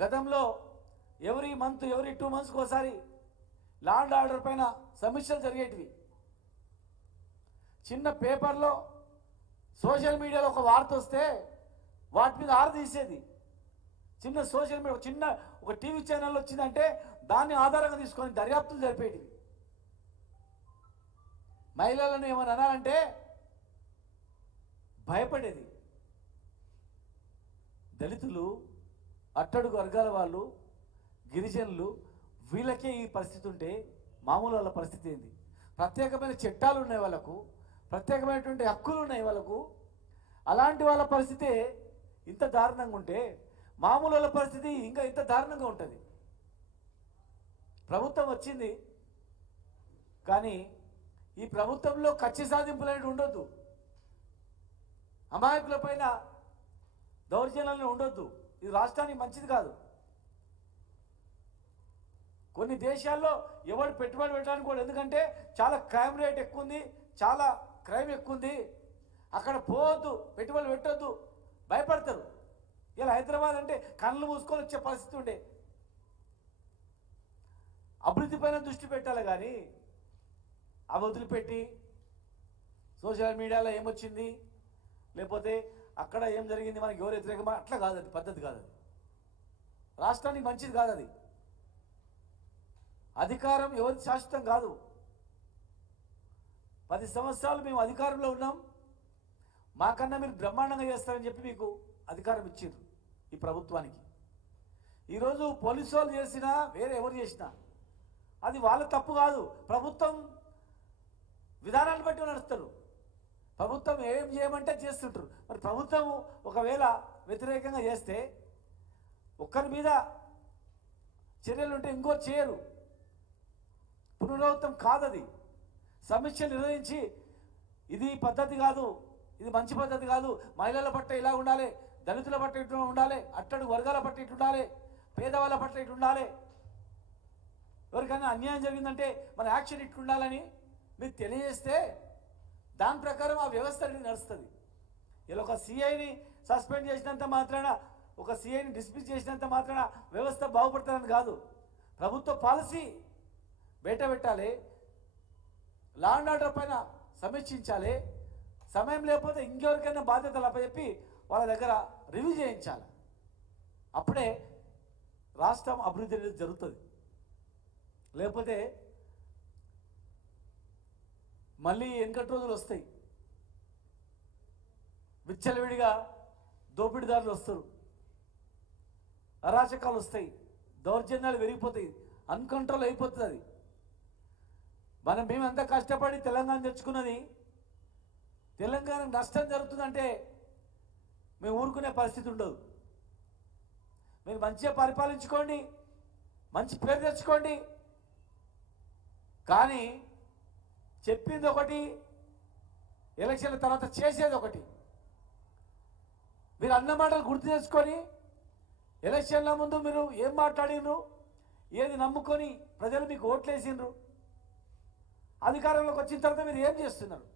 గతంలో every month every 2 months ఒకసారి law and order పైన సమీక్షలు జరిగేటివి. చిన్న పేపర్లో సోషల్ మీడియాలో ఒక వార్త వస్తే వాటి మీద ఆరా తీసేది. చిన్న సోషల్ మీడియా చిన్న ఒక టీవీ ఛానల్ వచ్చిందంటే దాన్ని ఆధారంగా తీసుకొని దర్యాప్తులు జరిపేటివి. మహిళలను ఏమని అనాలంటే భయపడేది. దళితులు, అట్టడుగు వర్గాల వాళ్ళు, గిరిజనులు వీళ్ళకే ఈ పరిస్థితి ఉంటే మామూలు వాళ్ళ పరిస్థితి ఏంది? ప్రత్యేకమైన చట్టాలు ఉన్నాయి వాళ్ళకు, ప్రత్యేకమైనటువంటి హక్కులు ఉన్నాయి వాళ్ళకు. అలాంటి వాళ్ళ పరిస్థితి ఇంత దారుణంగా ఉంటే మామూలు వాళ్ళ పరిస్థితి ఇంకా ఇంత దారుణంగా ఉంటుంది. ప్రభుత్వం వచ్చింది కానీ ఈ ప్రభుత్వంలో కక్ష సాధింపులు అనేవి ఉండొద్దు, అమాయకుల పైన దౌర్జన్యాలను ఉండొద్దు. ఇది రాష్ట్రానికి మంచిది కాదు. కొన్ని దేశాల్లో ఎవరు పెట్టుబడి పెట్టడానికి కూడా, ఎందుకంటే చాలా క్రైమ్ రేట్ ఎక్కువ ఉంది, చాలా క్రైమ్ ఎక్కువ ఉంది, అక్కడ పోవద్దు, పెట్టుబడులు పెట్టొద్దు, భయపడతారు. ఇలా హైదరాబాద్ అంటే కళ్ళు మూసుకొని వచ్చే పరిస్థితి ఉండే. అభివృద్ధి పైన దృష్టి పెట్టాలి కానీ అవి వదిలిపెట్టి సోషల్ మీడియాలో ఏమొచ్చింది, లేకపోతే అక్కడ ఏం జరిగింది, మనకి ఎవరు వ్యతిరేకమా, అట్లా కాదు. అది పద్ధతి కాదు. అది రాష్ట్రానికి మంచిది కాదు. అది అధికారం ఎవరికి శాశ్వతం కాదు. 10 సంవత్సరాలు మేము అధికారంలో ఉన్నాం, మాకన్నా మీరు బ్రహ్మాండంగా చేస్తారని చెప్పి మీకు అధికారం ఇచ్చారు ఈ ప్రభుత్వానికి. ఈరోజు పోలీసు వాళ్ళు చేసినా వేరే ఎవరు చేసినా అది వాళ్ళ తప్పు కాదు. ప్రభుత్వం విధానాన్ని బట్టి నడుస్తారు. ప్రభుత్వం ఏం చేయమంటే చేస్తుంటారు. మరి ప్రభుత్వం ఒకవేళ వ్యతిరేకంగా చేస్తే ఒక్కరి మీద చర్యలు ఉంటే ఇంకోటి చేయరు. పునరావృతం కాదది. సమీక్షలు నిర్వహించి ఇది పద్ధతి కాదు, ఇది మంచి పద్ధతి కాదు, మహిళల పట్ల ఇలా ఉండాలి, దళితుల పట్ల ఇటు ఉండాలి, అట్టడుగు వర్గాల పట్ల ఇటు ఉండాలి, పేదవాళ్ళ పట్ల ఇటు ఉండాలి, ఎవరికైనా అన్యాయం జరిగిందంటే మన యాక్షన్ ఇటు ఉండాలని మీరు తెలియజేస్తే దాని ప్రకారం ఆ వ్యవస్థ అనేది నడుస్తుంది. ఇలా ఒక సిఐని సస్పెండ్ చేసినంత మాత్రాన, ఒక సిఐని డిస్మిస్ చేసినంత మాత్రాన వ్యవస్థ బాగుపడుతుందని కాదు. ప్రభుత్వ పాలసీ బయట పెట్టాలి, లా అండ్ ఆర్డర్ పైన సమీక్షించాలి, సమయం లేకపోతే ఇంకెవరికైనా బాధ్యతలు అప్పచెప్పి వాళ్ళ దగ్గర రివ్యూ చేయించాలి. అప్పుడే రాష్ట్రం అభివృద్ధి అనేది జరుగుతుంది. లేకపోతే మళ్ళీ వెనకటి రోజులు వస్తాయి. విచ్చలవిడిగా దోపిడీదారులు వస్తారు, అరాచకాలు వస్తాయి, దౌర్జన్యాలు పెరిగిపోతాయి, అన్కంట్రోల్ అయిపోతుంది. అది మేమంతా కష్టపడి తెలంగాణ తెచ్చుకున్నది, తెలంగాణకు నష్టం జరుగుతుందంటే మేము ఊరుకునే పరిస్థితి ఉండదు. మీరు మంచిగా పరిపాలించుకోండి, మంచి పేరు తెచ్చుకోండి, కానీ చెప్పింది ఒకటి, ఎలక్షన్ల తర్వాత చేసేది ఒకటి. మీరు అన్న మాటలు గుర్తు చేసుకొని ఎలక్షన్ల ముందు మీరు ఏం మాట్లాడినరు, ఏది నమ్ముకొని ప్రజలు మీకు ఓట్లేసిండ్రు, అధికారంలోకి వచ్చిన తర్వాత మీరు ఏం చేస్తున్నారు?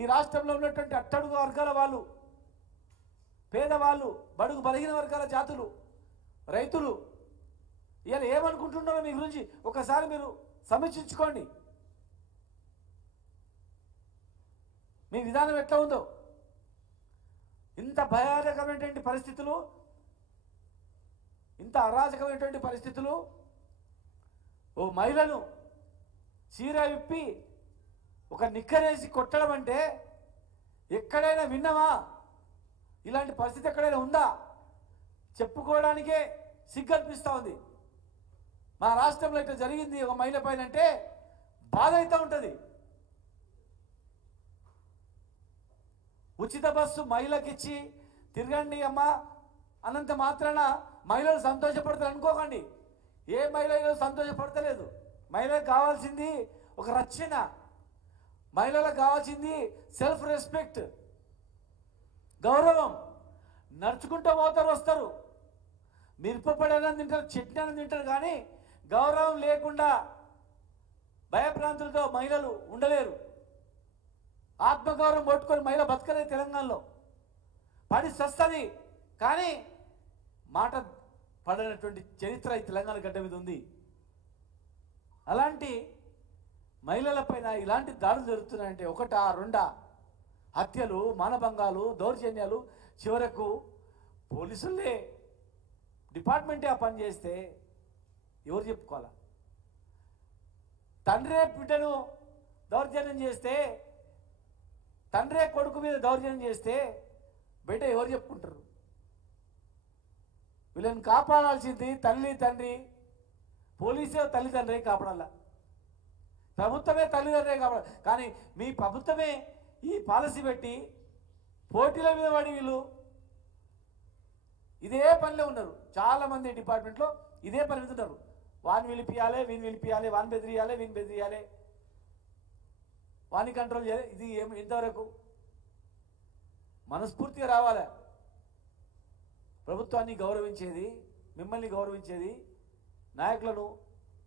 ఈ రాష్ట్రంలో ఉన్నటువంటి అట్టడుగు వర్గాల వాళ్ళు, పేదవాళ్ళు, బడుగు బలహీన వర్గాల జాతులు, రైతులు ఇలా ఏమనుకుంటున్నారో మీ గురించి ఒకసారి మీరు సమీక్షించుకోండి. మీ విధానం ఎట్లా ఉందో. ఇంత భయానకమైనటువంటి పరిస్థితులు, ఇంత అరాజకమైనటువంటి పరిస్థితులు, ఓ మహిళను చీర విప్పి ఒక నిక్కరేసి కొట్టడం అంటే ఎక్కడైనా విన్నామా? ఇలాంటి పరిస్థితి ఎక్కడైనా ఉందా? చెప్పుకోవడానికే సిగ్గు అనిపిస్తూ ఉంది. మా రాష్ట్రంలో ఇట్లా జరిగింది ఒక మహిళ పైన అంటే బాధ అవుతూ ఉంటుంది. ఉచిత బస్సు మహిళకిచ్చి తిరగండి అమ్మా అన్నంత మాత్రాన మహిళలు సంతోషపడతారు అనుకోకండి. ఏ మహిళ సంతోషపడతలేదు. మహిళలకు కావాల్సింది ఒక రక్షణ, మహిళలకు కావాల్సింది సెల్ఫ్ రెస్పెక్ట్, గౌరవం. నడుచుకుంటూ పోతారు, వస్తారు, మిరపపడని తింటారు, చట్నీ అని తింటారు, కానీ గౌరవం లేకుండా భయభ్రాంతులతో మహిళలు ఉండలేరు. ఆత్మగౌరవం పట్టుకొని మహిళ బతకలేదు తెలంగాణలో. పడి వస్తుంది కానీ మాట పడినటువంటి చరిత్ర ఈ తెలంగాణ గడ్డ మీద ఉంది. అలాంటి మహిళలపైన ఇలాంటి దాడులు జరుగుతున్నాయంటే ఒకటా రెండా? హత్యలు, మానభంగాలు, దౌర్జన్యాలు, చివరకు పోలీసులే డిపార్ట్మెంటే ఆ పని చేస్తే ఎవరు చెప్పుకోవాలా? తండ్రే బిడ్డను దౌర్జన్యం చేస్తే, తండ్రే కొడుకు మీద దౌర్జన్యం చేస్తే బిడ్డ ఎవరు చెప్పుకుంటారు? వీళ్ళని కాపాడాల్సింది తల్లి తండ్రి, పోలీసే తల్లిదండ్రే కాపాడాల, ప్రభుత్వమే తల్లిదండ్రే కాపాడాలి. కానీ మీ ప్రభుత్వమే ఈ పాలసీ పెట్టి పోటీల మీద పడి వీళ్ళు ఇదే పనిలో ఉన్నారు. చాలామంది డిపార్ట్మెంట్లో ఇదే పని మీద ఉన్నారు. వాని పిలిపియాలి, వీని పిలిపియాలి, వాని బెదిరియాలి, వీని బెదిరియాలి, వాని కంట్రోల్ చేయాలి. ఇది ఎంతవరకు మనస్ఫూర్తిగా రావాలి? ప్రభుత్వాన్ని గౌరవించేది, మిమ్మల్ని గౌరవించేది, నాయకులను,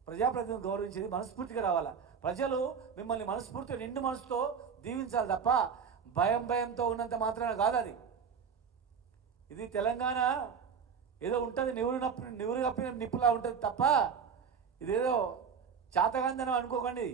ప్రజాప్రతినిధులను గౌరవించేది మనస్ఫూర్తిగా రావాలా? ప్రజలు మిమ్మల్ని మనస్ఫూర్తిగా నిండు మనసుతో దీవించాలి తప్ప భయంతో ఉన్నంత మాత్రాన కాదు అది. ఇది తెలంగాణ ఏదో ఉంటుంది, నివురు కప్పిన నిప్పులా ఉంటుంది తప్ప ఇదేదో చాతగాందనం అనుకోకండి.